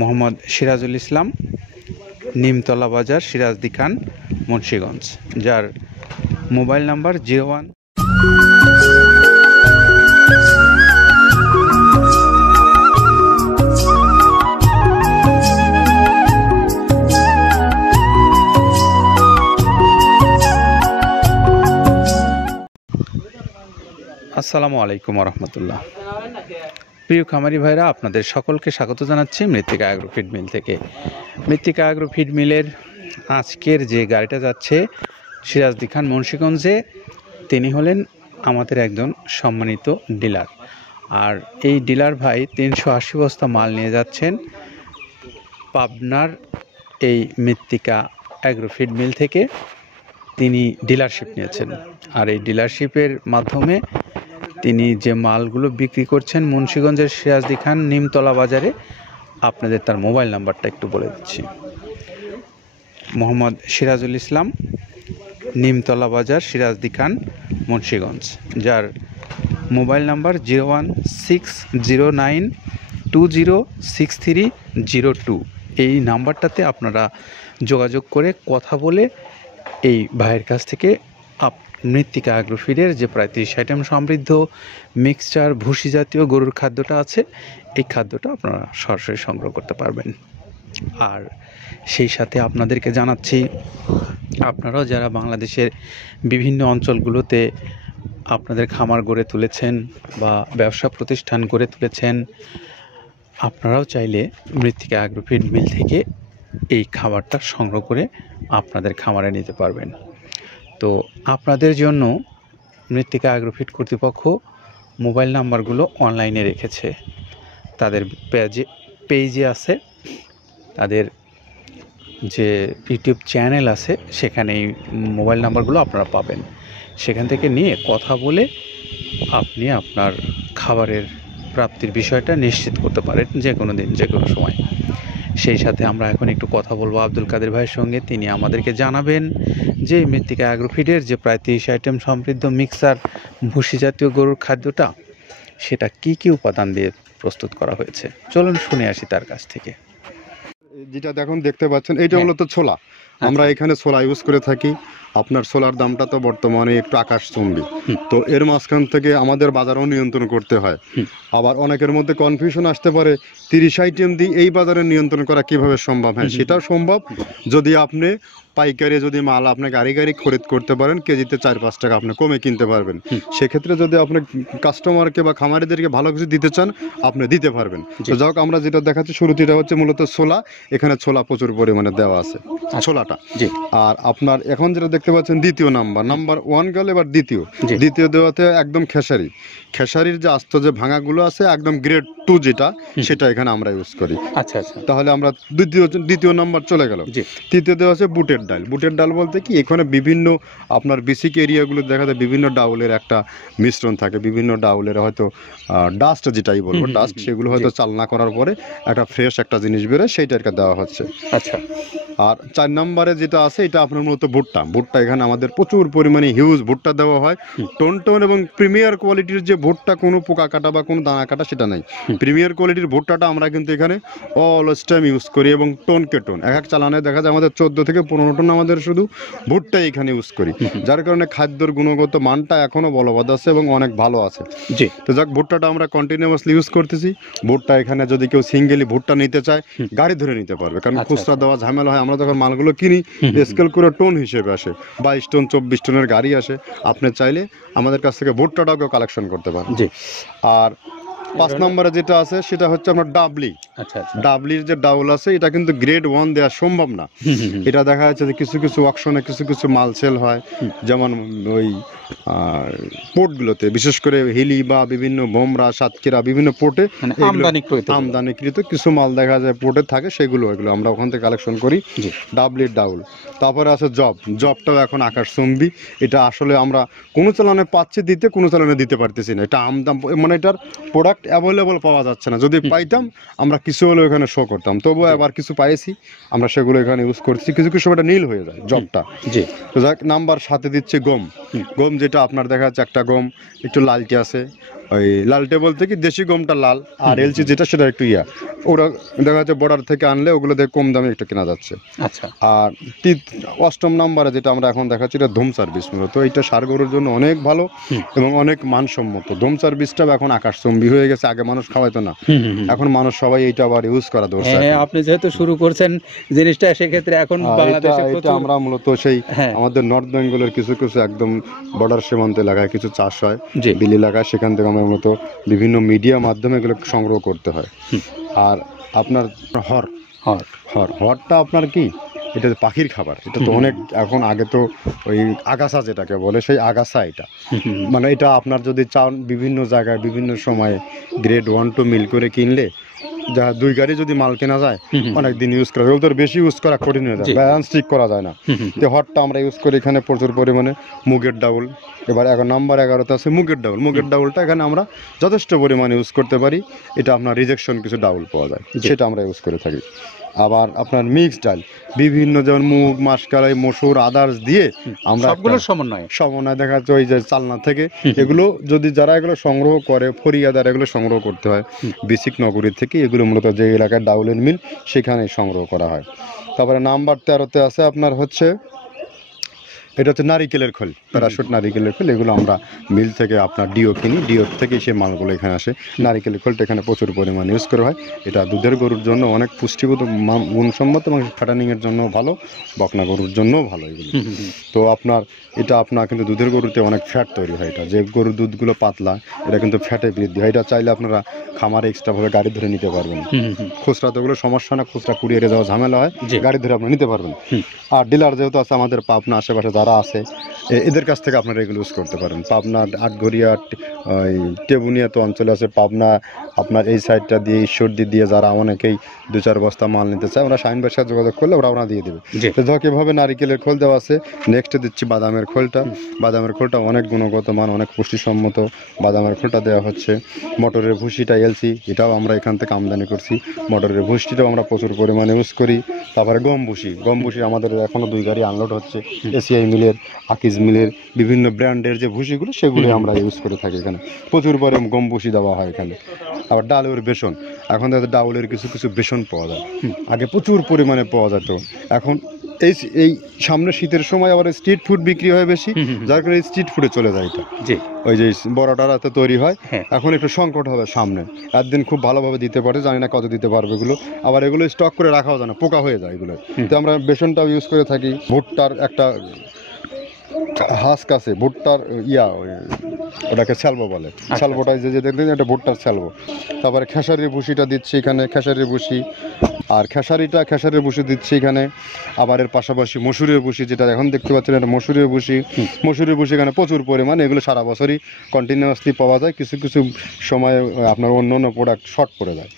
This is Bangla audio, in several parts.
মোহাম্মদ সিরাজুল ইসলাম, নিমতলা বাজার, সিরাজদি খান, মুন্সিগঞ্জ, যার মোবাইল নাম্বার 01। আসসালামু আলাইকুম রহমতুল্লাহ। প্রিয় খামারি ভাইরা, আপনাদের সকলকে স্বাগত জানাচ্ছি মৃত্তিকা অ্যাগ্রো ফিড মিল থেকে। মৃত্তিকা অ্যাগ্রো ফিড মিলের আজকের যে গাড়িটা যাচ্ছে সিরাজদি খান, মুন্সিগঞ্জে, তিনি হলেন আমাদের একজন সম্মানিত ডিলার। আর এই ডিলার ভাই 380 বস্তা মাল নিয়ে যাচ্ছেন পাবনার এই মৃত্তিকা অ্যাগ্রো ফিড মিল থেকে। তিনি ডিলারশিপ নিয়েছেন, আর এই ডিলারশিপের মাধ্যমে তিনি যে মালগুলো বিক্রি করছেন মুন্সিগঞ্জের সিরাজদি খান নিমতলা বাজারে, আপনাদের তার মোবাইল নাম্বারটা একটু বলে দিচ্ছি। মোহাম্মদ সিরাজুল ইসলাম, নিমতলা বাজার, সিরাজদি খান, মুন্সিগঞ্জ, যার মোবাইল নাম্বার 016092063002। এই নাম্বারটাতে আপনারা যোগাযোগ করে কথা বলে এই ভাইয়ের কাছ থেকে মৃত্তিকা অ্যাগ্রো ফিডের যে প্রায় 30 আইটেম সমৃদ্ধ মিক্সচার ভুসি জাতীয় গরুর খাদ্যটা আছে, এই খাদ্যটা আপনারা সরাসরি সংগ্রহ করতে পারবেন। আর সেই সাথে আপনাদেরকে জানাচ্ছি, আপনারাও যারা বাংলাদেশের বিভিন্ন অঞ্চলগুলোতে আপনাদের খামার গড়ে তুলেছেন বা ব্যবসা প্রতিষ্ঠান গড়ে তুলেছেন, আপনারাও চাইলে মৃত্তিকা অ্যাগ্রো ফিড মিল থেকে এই খাবারটা সংগ্রহ করে আপনাদের খামারে নিতে পারবেন। তো আপনাদের জন্য মৃত্তিকা অ্যাগ্রো ফিড কর্তৃপক্ষ মোবাইল নাম্বারগুলো অনলাইনে রেখেছে। তাদের পেজে আছে, তাদের যে ইউটিউব চ্যানেল আছে, সেখানে এই মোবাইল নাম্বারগুলো আপনারা পাবেন। সেখান থেকে নিয়ে কথা বলে আপনি আপনার খাবারের প্রাপ্তির বিষয়টা নিশ্চিত করতে পারেন যে কোনো দিন, যে কোনো সময়। সেই সাথে আমরা এখন একটু কথা বলবো আব্দুল কাদের ভাইয়ের সঙ্গে। তিনি আমাদেরকে জানাবেন যে মৃত্তিকা অ্যাগ্রো ফিডের যে প্রায় 30 আইটেম সমৃদ্ধ মিক্সার ভুসি জাতীয় গরুর খাদ্যটা, সেটা কি কি উপাদান দিয়ে প্রস্তুত করা হয়েছে। চলুন শুনে আসি তার কাছ থেকে। যেটা দেখুন দেখতে পাচ্ছেন, এইটা হলো তো ছোলা। আমরা এখানে ছোলা ইউজ করে থাকি। আপনার ছোলার দামটা তো বর্তমানে একটু আকাশচুম্বী। তো এর মাঝখান থেকে আমাদের বাজারও নিয়ন্ত্রণ করতে হয়। আবার অনেকের মধ্যে কনফিউশন আসতে পারে, 30 আইটেম দিয়ে এই বাজারে নিয়ন্ত্রণ করা কিভাবে সম্ভব। হ্যাঁ, সেটাও সম্ভব যদি আপনি পাইকারি যদি মাল আপনি গাড়ি খরিদ করতে পারেন, কেজিতে 4-5 টাকা আপনি কমে কিনতে পারবেন। সেক্ষেত্রে যদি আপনি কাস্টমারকে বা খামারিদেরকে ভালো কিছু দিতে চান, আপনি দিতে পারবেন। তো যাই হোক, আমরা যেটা দেখাচ্ছি শুরুতে, এটা হচ্ছে মূলত ছোলা। এখানে ছোলা প্রচুর পরিমাণে দেওয়া আছে, ছোলাটা। আর আপনার এখন যেটা দেখতে পাচ্ছেন দ্বিতীয় নাম্বার 1 গেল, এবার দ্বিতীয় দেওয়াতে একদম খেসারির যে আস্ত যে ভাঙাগুলো আছে, একদম গ্রেড 2 যেটা, সেটা এখানে আমরা ইউজ করি। আচ্ছা, তাহলে আমরা দ্বিতীয় নাম্বার চলে গেল। তৃতীয় দেওয়া আছে বুটের ডাল বলতে কি, এখানে বিভিন্ন আপনার বেসিক এরিয়াগুলো দেখা যায় বিভিন্ন ডাউলের একটা মিশ্রণ থাকে। বিভিন্ন ডাউলের হয়তো ডাস্ট, যেটাই বলবো ডাস্ট, সেগুলো হয়তো চালনা করার পরে একটা ফ্রেশ একটা জিনিস বেরোয়, সেইটাকে দেওয়া হচ্ছে। আচ্ছা। আর 4 নম্বরে যেটা আছে, এটা আপনার মূলত ভুট্টা। এখানে আমাদের প্রচুর পরিমাণে হিউজ ভুট্টা দেওয়া হয়। টোন এবং প্রিমিয়ার কোয়ালিটির যে ভুট্টা, কোনো পোকা কাটা বা কোনো দানা কাটা সেটা নাই। প্রিমিয়ার কোয়ালিটির ভুট্টাটা আমরা কিন্তু এখানে অলওয়েজ টাইম ইউজ করি, এবং টোন এক চালানে দেখা যায় আমাদের 14 থেকে 15 টন আমাদের শুধু ভুট্টা এখানে ইউজ করি। যার কারণে খাদ্যর গুণগত মানটা এখনো বলবৎ আছে এবং অনেক ভালো আছে। তো যাক, ভুট্টাটা আমরা কন্টিনিউয়াসলি ইউজ করতেছি। ভুট্টা এখানে যদি কেউ সিঙ্গেলি ভুট্টা নিতে চায়, গাড়ি ধরে নিতে পারবে, কারণ খুচরা দেওয়া ঝামেলা হয়। আমরা যখন মালগুলো কিনি, স্কেল করে টোন হিসেবে আসে, 22 টন 24 টনের গাড়ি আসে। আপনি চাইলে আমাদের কাছ থেকে ভুট্টাটাও কেউ কালেকশন করতে পারেন। আর 5 নম্বরে যেটা আছে, সেটা হচ্ছে আপনার ডাবলির যে ডাউল আছে, এটা কিন্তু গ্রেড 1 দেওয়া সম্ভব না। এটা দেখা যাচ্ছে যে কিছু অকশনে কিছু মাল সেল হয়, যেমন ওই পোর্টগুলোতে, বিশেষ করে হিলি বা বিভিন্ন বোমরা, সাতক্ষীরা, বিভিন্ন পোর্টে আমদানিকৃত কিছু মাল দেখা যায় পোর্টে থাকে, এগুলো আমরা ওখান থেকে কালেকশন করি। ডাবলির ডাউল। তারপরে আছে জবটাও এখন আকাশচুম্বী। এটা আসলে আমরা কোনো চালানে পাচ্ছি দিতে, কোনো চালানে দিতে পারতেছি না। এটা আমদাম, মানে এটার প্রোডাক্ট অ্যাভেলেবল পাওয়া যাচ্ছে না। যদি পাইতাম, আমরা কিছু হলেও এখানে শো করতাম। তবুও আবার কিছু পাইছি, আমরা সেগুলো এখানে ইউজ করছি। কিছু সময় নীল হয়ে যায় জবটা। তো যাক, নাম্বার 7 দিচ্ছে গম, যেটা আপনার দেখা যাচ্ছে একটা গম একটু লালচে আছে, ওই লালটে বলতে কি দেশি গমটা লাল, আর এলসি যেটা সেটা একটু ইয়া, ওরা দেখা যাচ্ছে বর্ডার থেকে আনলে ওগুলো দিয়ে কম দামে একটু কেনা যাচ্ছে। আচ্ছা। আর 8ম নাম্বারে যেটা আমরা এখন দেখাচ্ছি এটা ধুম সার্ভিস, মূলত এটা ষাঁড় গরুর জন্য অনেক ভালো এবং অনেক মানসম্মত। ধুম সার্ভিসটাও এখন আকাশচুম্বী হয়ে গেছে, আগে মানুষ খাওয়াইতো না, এখন মানুষ সবাই এইটা আবার ইউজ করা দরকার। হ্যাঁ, আপনি যেহেতু শুরু করছেন জিনিসটা, সেক্ষেত্রে এখন বাংলাদেশে এটা প্রচুর আমরা মূলত সেই হ্যাঁ। আমাদের নর্থ বেঙ্গলের কিছু কিছু একদম বর্ডার সীমান্ত এলাকায় কিছু চাষ হয়, জি। বিল এলাকায়, সেখান থেকে আমরা মূলত বিভিন্ন মিডিয়া মাধ্যমে এগুলো সংগ্রহ করতে হয়। আর আপনার হরটা আপনার কি, এটা পাখির খাবার, এটা তো অনেক এখন, আগে তো ওই আগাছা যেটাকে বলে সেই আগাছা, এটা মানে এটা আপনার যদি চান বিভিন্ন জায়গায় বিভিন্ন সময়ে গ্রেড 1 2 মিল করে কিনলে যা 2 গাড়ি যদি মাল কেনা যায় অনেক দিন ইউজ করা, ওদের বেশি ইউজ করা কঠিন হয়ে যায়, ব্যালেন্স ঠিক করা যায় না। তো হটটা আমরা ইউজ করি এখানে প্রচুর পরিমাণে মুগের ডাউল। এবার নাম্বার 11তে আছে মুগের ডাউল। মুগের ডাউলটা এখানে আমরা যথেষ্ট পরিমাণে ইউজ করতে পারি, এটা আপনার রিজেকশন কিছু ডাউল পাওয়া যায়, সেটা আমরা ইউজ করে থাকি। আবার আপনার মিক্সড ডাল বিভিন্ন, যেমন মুগ, মাসকলাই, মসুর, আদার্স দিয়ে আমরা সবগুলোর সমন্বয় দেখা যাচ্ছে ওই যে চালনা থেকে এগুলো যদি যারা এগুলো সংগ্রহ করে, ফরিয়াদার এগুলো সংগ্রহ করতে হয় বেসিক নগরী থেকে, এগুলো মূলত যে এলাকার ডাউলের মিল সেখানেই সংগ্রহ করা হয়। তারপরে নাম্বার 13তে আছে আপনার হচ্ছে, এটা হচ্ছে নারিকেলের খোল, প্যারাশুট নারিকেলের খোল। এগুলো আমরা মিল থেকে আপনার ডিও কিনি, ডিও থেকে সেই মালগুলো এখানে আসে। নারিকেলের খোলটা এখানে প্রচুর পরিমাণে ইউজ করা হয়। এটা দুধের গরুর জন্য অনেক পুষ্টিগত গুণসম্মত এবং ফ্যাটানিংয়ের জন্য ভালো, বকনা গরুর জন্যও ভালো এগুলো। তো আপনার এটা আপনার কিন্তু দুধের গরুতে অনেক ফ্যাট তৈরি হয়, এটা যে গরুর দুধগুলো পাতলা এটা কিন্তু ফ্যাটে বৃদ্ধি হয়। এটা চাইলে আপনারা খামারে এক্সট্রাভাবে গাড়ি ধরে নিতে পারবেন, খুচরা তো ওগুলো সমস্যা না, খুচরা কুরিয়ারে যাওয়া ঝামেলা হয়, গাড়ি ধরে আপনি নিতে পারবেন। আর ডিলার যেহেতু আছে আমাদের পাবনা আশেপাশে যারা আছে এদের কাছ থেকে আপনারা এগুলো ইউজ করতে পারেন। পাবনা, আটঘরিয়া, ওই টেবুনিয়া তো অঞ্চলে আছে, পাবনা আপনার এই সাইডটা দিয়ে ঈশ্বরদী দিয়ে যারা অনেকেই 2-4 বস্তা মাল নিতে চায়, ওরা শাইন ভাইয়ের সাথে যোগাযোগ করলে ওরা দিয়ে দেবে। তো ধর এভাবে নারিকেলের খোল দেওয়া আছে। নেক্সটে দিচ্ছি বাদামের খোলটা। বাদামের খোলটা অনেক গুণগত মান, অনেক পুষ্টিসম্মত বাদামের খোলটা দেওয়া হচ্ছে। মটরের ভুসিটা এলসি, এটাও আমরা এখান থেকে আমদানি করছি। মটরের ভুসিটাও আমরা প্রচুর পরিমাণে ইউজ করি। তারপরে গম ভুসি আমাদের এখনও 2 গাড়ি আনলোড হচ্ছে, এসিআই মিলের, আকিজ মিলের বিভিন্ন ব্র্যান্ডের যে ভুসিগুলো সেগুলো আমরা ইউজ করে থাকি। এখানে প্রচুর পরিমাণে গম ভুসি দেওয়া হয় এখানে। আবার ডালের বেসন, এখন ডাউলের কিছু কিছু বেসন পাওয়া যায়, আগে প্রচুর পরিমাণে পাওয়া যেত। এখন এই সামনে শীতের সময় আবার স্ট্রিট ফুড বিক্রি হয় বেশি, যার কারণে স্ট্রিট ফুডে চলে যায় এটা। ওই যে বড়টারাতে তৈরি হয়, এখন একটু সংকট হবে সামনে, একদিন খুব ভালোভাবে দিতে পারে, জানি না কত দিতে পারবে এগুলো। আবার এগুলো স্টক করে রাখাও যায় না, পোকা হয়ে যায় এগুলো। তো আমরা বেসনটাও ইউজ করে থাকি। ভুট্টার একটা হাস্ক আছে, ভুট্টার ওটাকে স্যালবো বলে, স্যালবোটাই যে দেখবেন এটা ভুট্টার স্যালবো। তারপরে খেসারির ভুসিটা দিচ্ছি এখানে, খেসারির ভুসি। আর খেসারির ভুসি দিচ্ছি এখানে। আবার এর পাশাপাশি মসুরের ভুসি, যেটা এখন দেখতে পাচ্ছেন এটা মসুরের ভুসি এখানে প্রচুর পরিমাণে, এগুলো সারা বছরই কন্টিনিউয়াসলি পাওয়া যায়। কিছু কিছু সময় আপনার অন্য প্রোডাক্ট শর্ট পড়ে যায়।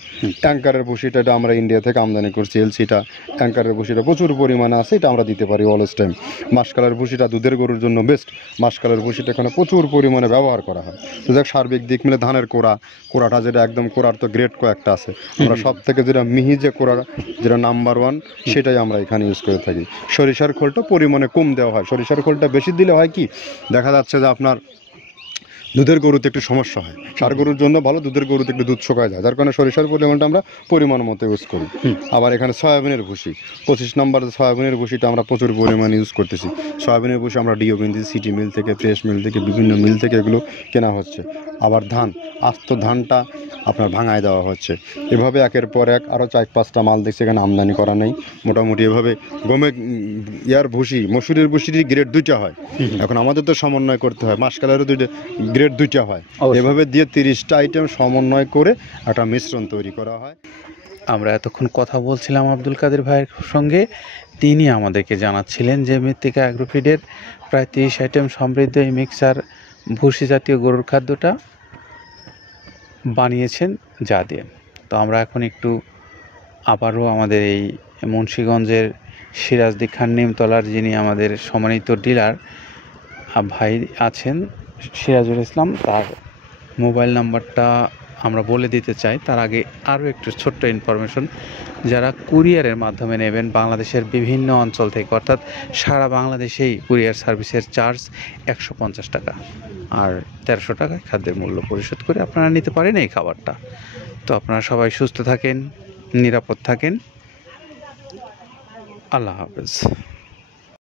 ট্যাঙ্কারের ভুসিটা এটা আমরা ইন্ডিয়া থেকে আমদানি করছি, এলসিটা। ট্যাঙ্কারের ভুসিটা প্রচুর পরিমাণে আছে, এটা আমরা দিতে পারি অলওয়েজ টাইম। মাসকালের ভুসিটা দুধের গরুর জন্য বেস্ট, মাসকালের ভুসিটা এখানে প্রচুর পরিমাণে ব্যবহার করা হয়। তো দেখ সার্বিক দিক মিলে ধানের কোড়াটা যেটা একদম, কোড়ার তো গ্রেড কয়েকটা আছে, আমরা সব থেকে যেটা মিহি যে কোড়া, যেটা নাম্বার 1, সেটাই আমরা এখানে ইউজ করে থাকি। সরিষার খোলটা পরিমাণে কম দেওয়া হয়, সরিষার খোলটা বেশি দিলে হয় কি, দেখা যাচ্ছে যে আপনার দুধের গরুতে একটু সমস্যা হয়, ষাঁড় গরুর জন্য ভালো, দুধের গরুতে একটু দুধ শুকায় যায়, যার কারণে সরিষার পরিমাণটা আমরা পরিমাণ মতো ইউজ করি। আবার এখানে সয়াবিনের ভুসি, 25 নম্বর সয়াবিনের ভুসিটা আমরা প্রচুর পরিমাণে ইউজ করতেছি। সয়াবিনের ভুসি আমরা ডিও কিনতেছি সিটি মিল থেকে, ফ্রেশ মিল থেকে, বিভিন্ন মিল থেকে এগুলো কেনা হচ্ছে। আবার আস্ত ধানটা আপনার ভাঙায় দেওয়া হচ্ছে। এভাবে একের পর এক আরও 4-5টা মাল দেখছি এখানে আমদানি করা নেই। মোটামুটি এভাবে ভুসি, মসুরের ভুসির গ্রেড 2টা হয়, এখন আমাদের তো সমন্বয় করতে হয়, মাসকালেরও গ্রেড 2টা হয়। এভাবে দিয়ে 30টা আইটেম সমন্বয় করে একটা মিশ্রণ তৈরি করা হয়। আমরা এতক্ষণ কথা বলছিলাম আব্দুল কাদের ভাইয়ের সঙ্গে, তিনি আমাদেরকে জানাচ্ছিলেন যে মৃত্তিকা অ্যাগ্রোফিডের প্রায় 30 আইটেম সমৃদ্ধ এই মিক্সার ভুসি জাতীয় গরুর খাদ্যটা বানিয়েছেন যা দিয়ে। তো আমরা এখন একটু আবারও আমাদের এই মুন্সিগঞ্জের সিরাজদি খান নিমতলার, যিনি আমাদের সম্মানিত ডিলার ভাই আছেন সিরাজুল ইসলাম, তার মোবাইল নাম্বারটা আমরা বলে দিতে চাই, তার আগে আরও একটু ছোট্ট ইনফরমেশন। যারা কুরিয়ারের মাধ্যমে নেবেন বাংলাদেশের বিভিন্ন অঞ্চল থেকে, অর্থাৎ সারা বাংলাদেশেই কুরিয়ার সার্ভিসের চার্জ 150 টাকা, আর 1300 টাকায় খাদ্যের মূল্য পরিশোধ করে আপনারা নিতে পারেন এই খাবারটা। তো আপনারা সবাই সুস্থ থাকেন, নিরাপদ থাকেন। আল্লাহ হাফেজ।